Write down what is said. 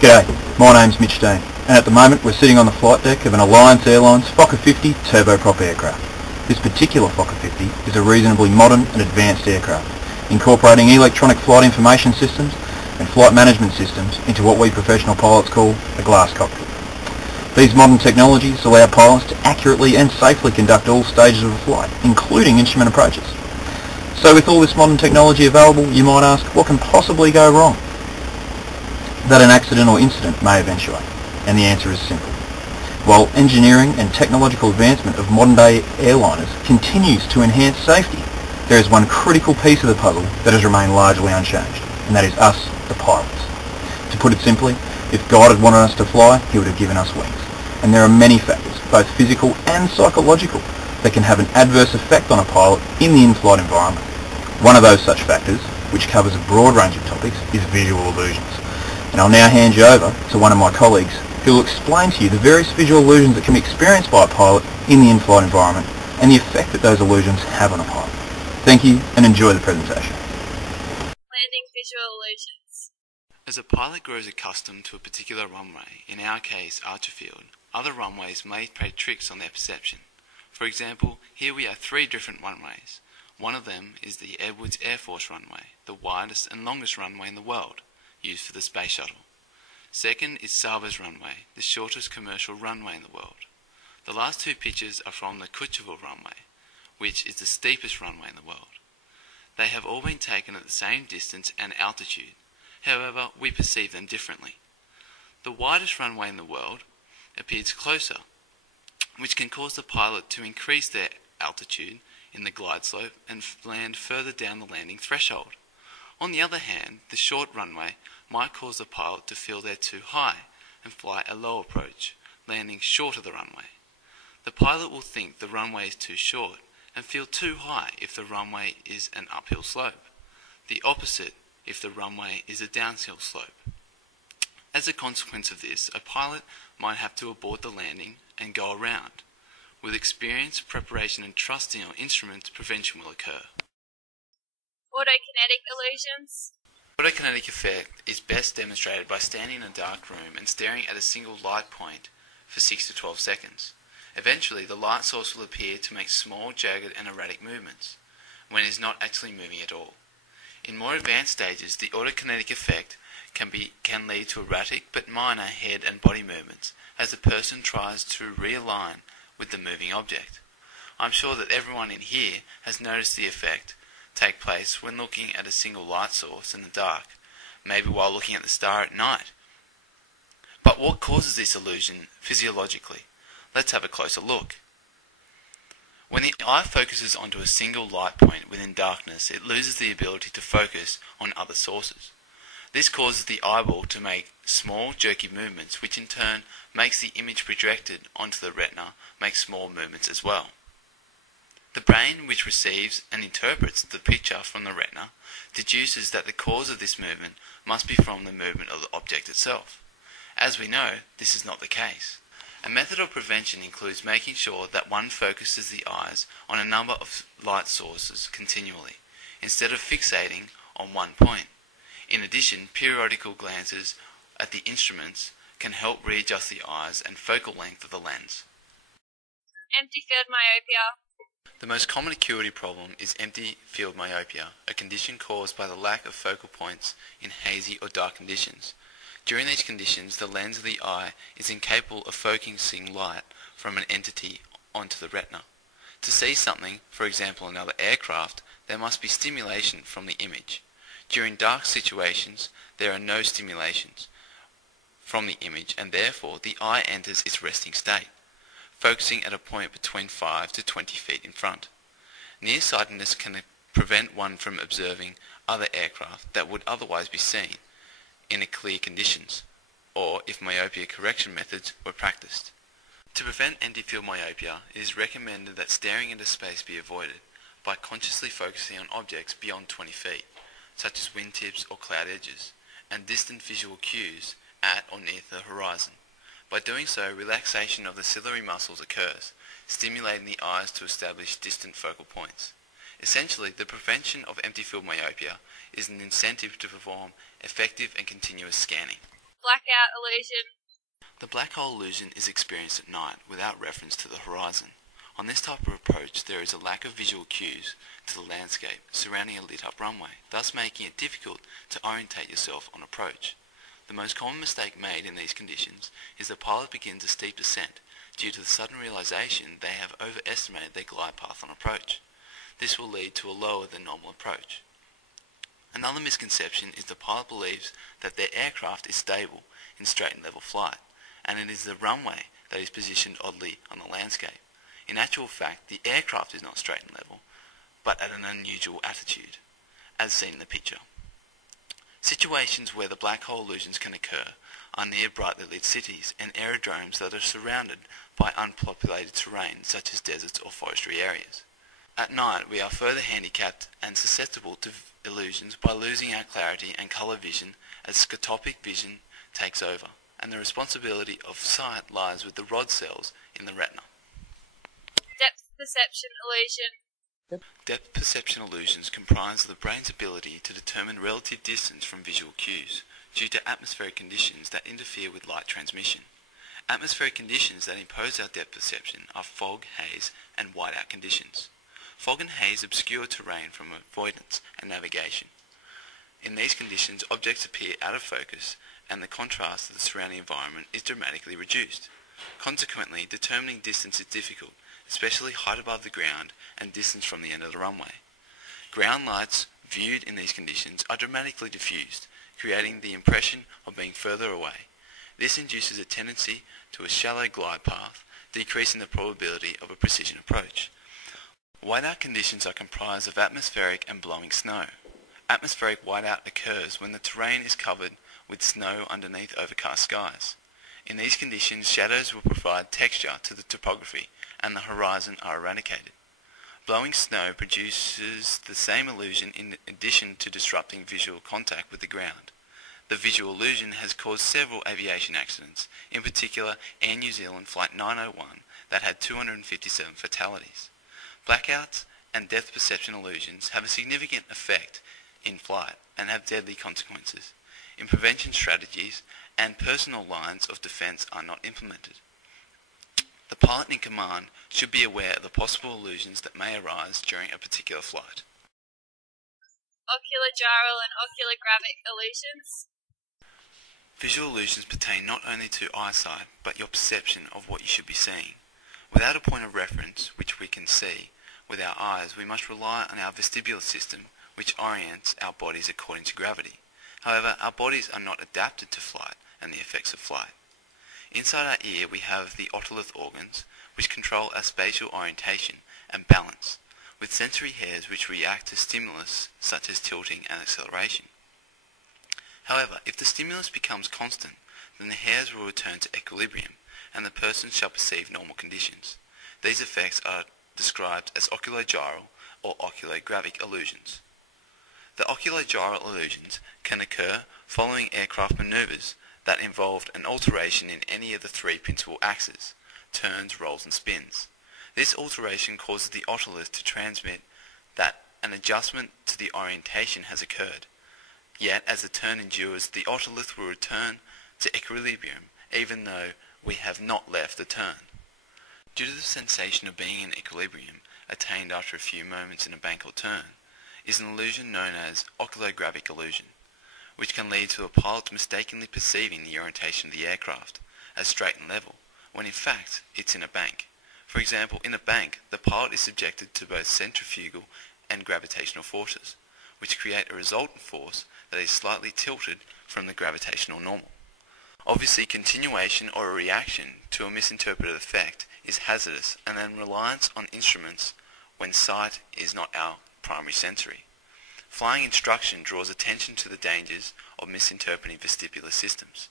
G'day, my name's Mitch Dean, and at the moment we're sitting on the flight deck of an Alliance Airlines Fokker 50 turboprop aircraft. This particular Fokker 50 is a reasonably modern and advanced aircraft, incorporating electronic flight information systems and flight management systems into what we professional pilots call a glass cockpit. These modern technologies allow pilots to accurately and safely conduct all stages of a flight, including instrument approaches. So with all this modern technology available, you might ask, what can possibly go wrong? That an accident or incident may eventuate, and the answer is simple. While engineering and technological advancement of modern-day airliners continues to enhance safety, there is one critical piece of the puzzle that has remained largely unchanged, and that is us, the pilots. To put it simply, if God had wanted us to fly, he would have given us wings. And there are many factors, both physical and psychological, that can have an adverse effect on a pilot in the in-flight environment. One of those such factors, which covers a broad range of topics, is visual illusions. And I'll now hand you over to one of my colleagues who will explain to you the various visual illusions that can be experienced by a pilot in the in-flight environment and the effect that those illusions have on a pilot. Thank you and enjoy the presentation. Landing visual illusions. As a pilot grows accustomed to a particular runway, in our case Archerfield, other runways may play tricks on their perception. For example, here we have 3 different runways. One of them is the Edwards Air Force runway, the widest and longest runway in the world, used for the space shuttle. Second is Saba's runway, the shortest commercial runway in the world. The last 2 pictures are from the Courchevel runway, which is the steepest runway in the world. They have all been taken at the same distance and altitude, however we perceive them differently. The widest runway in the world appears closer, which can cause the pilot to increase their altitude in the glide slope and land further down the landing threshold. On the other hand, the short runway might cause the pilot to feel they're too high and fly a low approach, landing short of the runway. The pilot will think the runway is too short and feel too high if the runway is an uphill slope. The opposite if the runway is a downhill slope. As a consequence of this, a pilot might have to abort the landing and go around. With experience, preparation and trust in your instruments, prevention will occur. Autokinetic illusions. Autokinetic effect is best demonstrated by standing in a dark room and staring at a single light point for 6 to 12 seconds. Eventually, the light source will appear to make small, jagged and erratic movements, when it is not actually moving at all. In more advanced stages, the autokinetic effect can lead to erratic but minor head and body movements as the person tries to realign with the moving object. I'm sure that everyone in here has noticed the effect take place when looking at a single light source in the dark, maybe while looking at the star at night. But what causes this illusion physiologically? Let's have a closer look. When the eye focuses onto a single light point within darkness, it loses the ability to focus on other sources. This causes the eyeball to make small, jerky movements, which in turn makes the image projected onto the retina make small movements as well. The brain, which receives and interprets the picture from the retina, deduces that the cause of this movement must be from the movement of the object itself. As we know, this is not the case. A method of prevention includes making sure that one focuses the eyes on a number of light sources continually, instead of fixating on one point. In addition, periodical glances at the instruments can help readjust the eyes and focal length of the lens. Empty field myopia. The most common acuity problem is empty field myopia, a condition caused by the lack of focal points in hazy or dark conditions. During these conditions, the lens of the eye is incapable of focusing light from an entity onto the retina. To see something, for example another aircraft, there must be stimulation from the image. During dark situations, there are no stimulations from the image, and therefore the eye enters its resting state, focusing at a point between 5 to 20 feet in front. Nearsightedness can prevent one from observing other aircraft that would otherwise be seen in clear conditions, or if myopia correction methods were practiced. To prevent empty field myopia, it is recommended that staring into space be avoided by consciously focusing on objects beyond 20 feet, such as wingtips or cloud edges, and distant visual cues at or near the horizon. By doing so, relaxation of the ciliary muscles occurs, stimulating the eyes to establish distant focal points. Essentially, the prevention of empty field myopia is an incentive to perform effective and continuous scanning. Blackout illusion. The black hole illusion is experienced at night without reference to the horizon. On this type of approach, there is a lack of visual cues to the landscape surrounding a lit-up runway, thus making it difficult to orientate yourself on approach. The most common mistake made in these conditions is the pilot begins a steep descent due to the sudden realization they have overestimated their glide path on approach. This will lead to a lower than normal approach. Another misconception is the pilot believes that their aircraft is stable in straight and level flight, and it is the runway that is positioned oddly on the landscape. In actual fact, the aircraft is not straight and level, but at an unusual attitude, as seen in the picture. Situations where the black hole illusions can occur are near brightly lit cities and aerodromes that are surrounded by unpopulated terrain such as deserts or forestry areas. At night, we are further handicapped and susceptible to illusions by losing our clarity and colour vision as scotopic vision takes over, and the responsibility of sight lies with the rod cells in the retina. Depth perception illusion. Depth perception illusions comprise the brain's ability to determine relative distance from visual cues due to atmospheric conditions that interfere with light transmission. Atmospheric conditions that impose our depth perception are fog, haze, and whiteout conditions. Fog and haze obscure terrain from avoidance and navigation. In these conditions, objects appear out of focus and the contrast to the surrounding environment is dramatically reduced. Consequently, determining distance is difficult, especially height above the ground and distance from the end of the runway. Ground lights viewed in these conditions are dramatically diffused, creating the impression of being further away. This induces a tendency to a shallow glide path, decreasing the probability of a precision approach. Whiteout conditions are comprised of atmospheric and blowing snow. Atmospheric whiteout occurs when the terrain is covered with snow underneath overcast skies. In these conditions, shadows will provide texture to the topography and the horizon are eradicated. Blowing snow produces the same illusion in addition to disrupting visual contact with the ground. The visual illusion has caused several aviation accidents, in particular Air New Zealand Flight 901 that had 257 fatalities. Blackouts and depth perception illusions have a significant effect in flight and have deadly consequences. In prevention strategies and personal lines of defense are not implemented. The pilot in command should be aware of the possible illusions that may arise during a particular flight. Oculogyral and oculogravic illusions. Visual illusions pertain not only to eyesight, but your perception of what you should be seeing. Without a point of reference, which we can see with our eyes, we must rely on our vestibular system, which orients our bodies according to gravity. However, our bodies are not adapted to flight and the effects of flight. Inside our ear we have the otolith organs, which control our spatial orientation and balance, with sensory hairs which react to stimulus such as tilting and acceleration. However, if the stimulus becomes constant, then the hairs will return to equilibrium, and the person shall perceive normal conditions. These effects are described as oculogyral or oculogravic illusions. The oculogyral illusions can occur following aircraft maneuvers that involved an alteration in any of the three principal axes, turns, rolls and spins. This alteration causes the otolith to transmit that an adjustment to the orientation has occurred. Yet, as the turn endures, the otolith will return to equilibrium even though we have not left the turn. Due to the sensation of being in equilibrium, attained after a few moments in a bank or turn, is an illusion known as oculogravic illusion, which can lead to a pilot mistakenly perceiving the orientation of the aircraft as straight and level, when in fact it's in a bank. For example, in a bank, the pilot is subjected to both centrifugal and gravitational forces, which create a resultant force that is slightly tilted from the gravitational normal. Obviously, continuation or a reaction to a misinterpreted effect is hazardous, and then reliance on instruments when sight is not our primary sensory. Flying instruction draws attention to the dangers of misinterpreting vestibular systems.